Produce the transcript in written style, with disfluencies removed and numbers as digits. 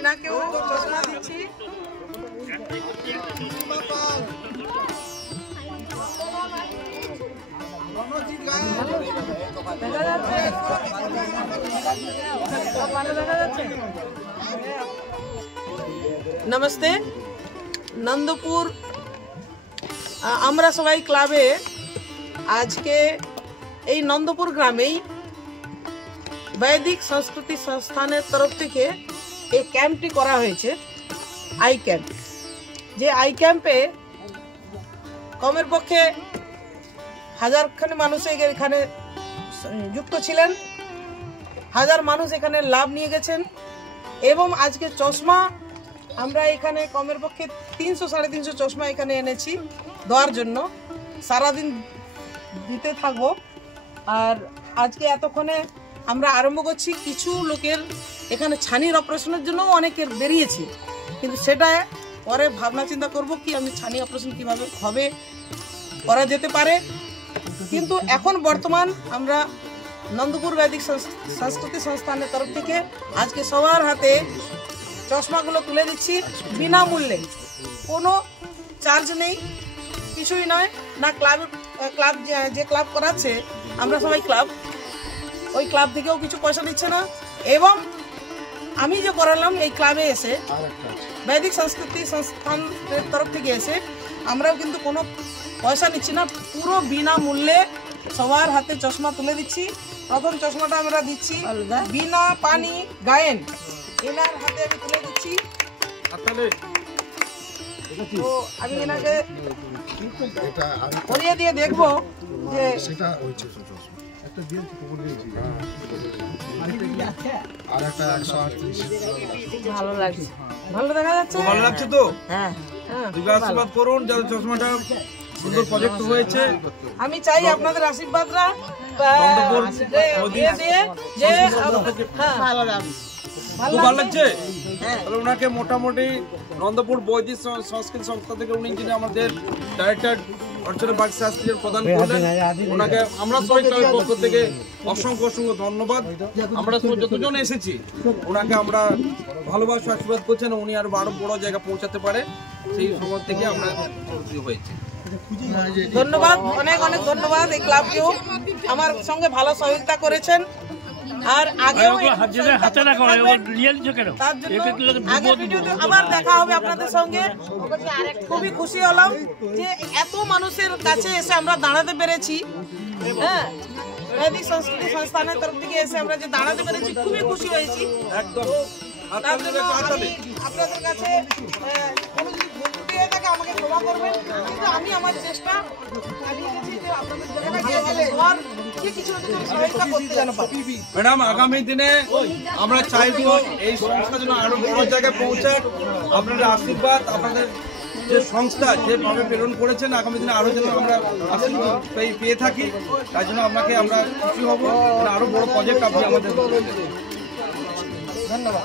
ইনাকেও চশমা দিচ্ছি। নমস্তে। নন্দপুর আমরা সবাই ক্লাবে আজকে এই নন্দপুর গ্রামেই বৈদিক সংস্কৃতি সংস্থানের তরফ থেকে এই ক্যাম্পটি করা হয়েছে, আই ক্যাম্প। যে আই ক্যাম্পে কমের পক্ষে হাজারখানি মানুষ এখানে যুক্ত ছিলেন, হাজার মানুষ এখানে লাভ নিয়ে গেছেন। এবং আজকে চশমা আমরা এখানে কমের পক্ষে 300-350 চশমা এখানে এনেছি দেওয়ার জন্য। সারাদিন দিতে থাকবো। আর আজকে এতক্ষণে আমরা আরম্ভ করছি। কিছু লোকের এখানে ছানির অপারেশনের জন্য অনেকের বেরিয়েছে, কিন্তু সেটা পরে ভাবনা চিন্তা করব কি আমি ছানি অপারেশন কিভাবে হবে করা যেতে পারে। কিন্তু এখন বর্তমান আমরা নন্দপুর বৈদিক সংস্কৃতি সংস্থানের তরফ থেকে আজকে সবার হাতে চশমাগুলো তুলে দিচ্ছি বিনামূল্যে, কোনো চার্জ নেই, কিছুই নয়। না ক্লাব যে ক্লাব করাচ্ছে, আমরা সবাই ক্লাব, ওই ক্লাব থেকেও কিছু পয়সা দিচ্ছে না। এবং আমি যে করালাম এই ক্লাবে এসে বৈদিক সংস্কৃতি সংস্থানের তরফ থেকে এসে আমরাও কিন্তু কোনো পয়সা নিচ্ছি না, পুরো বিনামূল্যে সবার হাতে চশমা তুলে দিচ্ছি। প্রথম চশমাটা আমরা দিচ্ছি বিনা পানি গায়েন, এনার হাতে আমি তুলে দিচ্ছি। তো আমি এনাকে পরিয়ে দিয়ে দেখবো যে ভালো লাগছে, ভালো দেখা যাচ্ছে, ভালো লাগছে তো। হ্যাঁ, আশীর্বাদ করুন যাতে চশমাটা সুন্দর প্রজেক্ট হয়েছে। আমি চাই আপনাদের আশীর্বাদরা ভালো লাগছে। তাহলে ওনাকে মোটামুটি নন্দপুর বৈদিক সংস্কৃতি সংস্থা থেকে উনি যিনি আমাদের ডাইরেক্টর অর্চনা বাগ শাস্ত্রীর প্রদান করলেন, ওনাকে আমরা সবাই ক্লাবের পক্ষ থেকে অসংখ্য ধন্যবাদ। আমরা সবাই যতজন এসেছি ওনাকে আমরা ভালোবাসা আশীর্বাদ করছেন, উনি আরো বড় জায়গা পৌঁছাতে পারে, সেই সময় থেকে আমরা হয়েছে। ধন্যবাদ, অনেক অনেক ধন্যবাদ। এই ক্লাবকেও আমার সঙ্গে ভালো সহযোগিতা করেছেন। আর আগেও আবার দেখা হবে আপনাদের সঙ্গে। খুবই খুশি হলাম যে এত মানুষের কাছে এসে আমরা দাঁড়াতে পেরেছি। হ্যাঁ, বৈদিক সংস্কৃতি সংস্থানের তরফ থেকে এসে আমরা যে দাঁড়াতে পেরেছি, খুবই খুশি হয়েছি। আপনাদের কাছে কোনো যদি ভুল ত্রুটি হয়ে থাকে আমাকে ক্ষমা করবেন, কিন্তু আমি আমার চেষ্টা চালিয়ে গেছি যে আপনাদের কিছু সহায়তা করতে যেন পারি। ম্যাডাম, আগামী দিনে আমরা চাইবো এই সংস্থা যেন আরো বড় জায়গায় পৌঁছাক। আপনাদের আশীর্বাদ, আপনাদের যে সংস্থা যেভাবে প্রেরণ করেছেন, আগামী দিনে আরো যেন আমরা আশীর্বাদ পেয়ে থাকি, তার জন্য আপনাকে আমরা খুশি হব। আরো বড় প্রজেক্ট আপনি আমাদের ধন্যবাদ।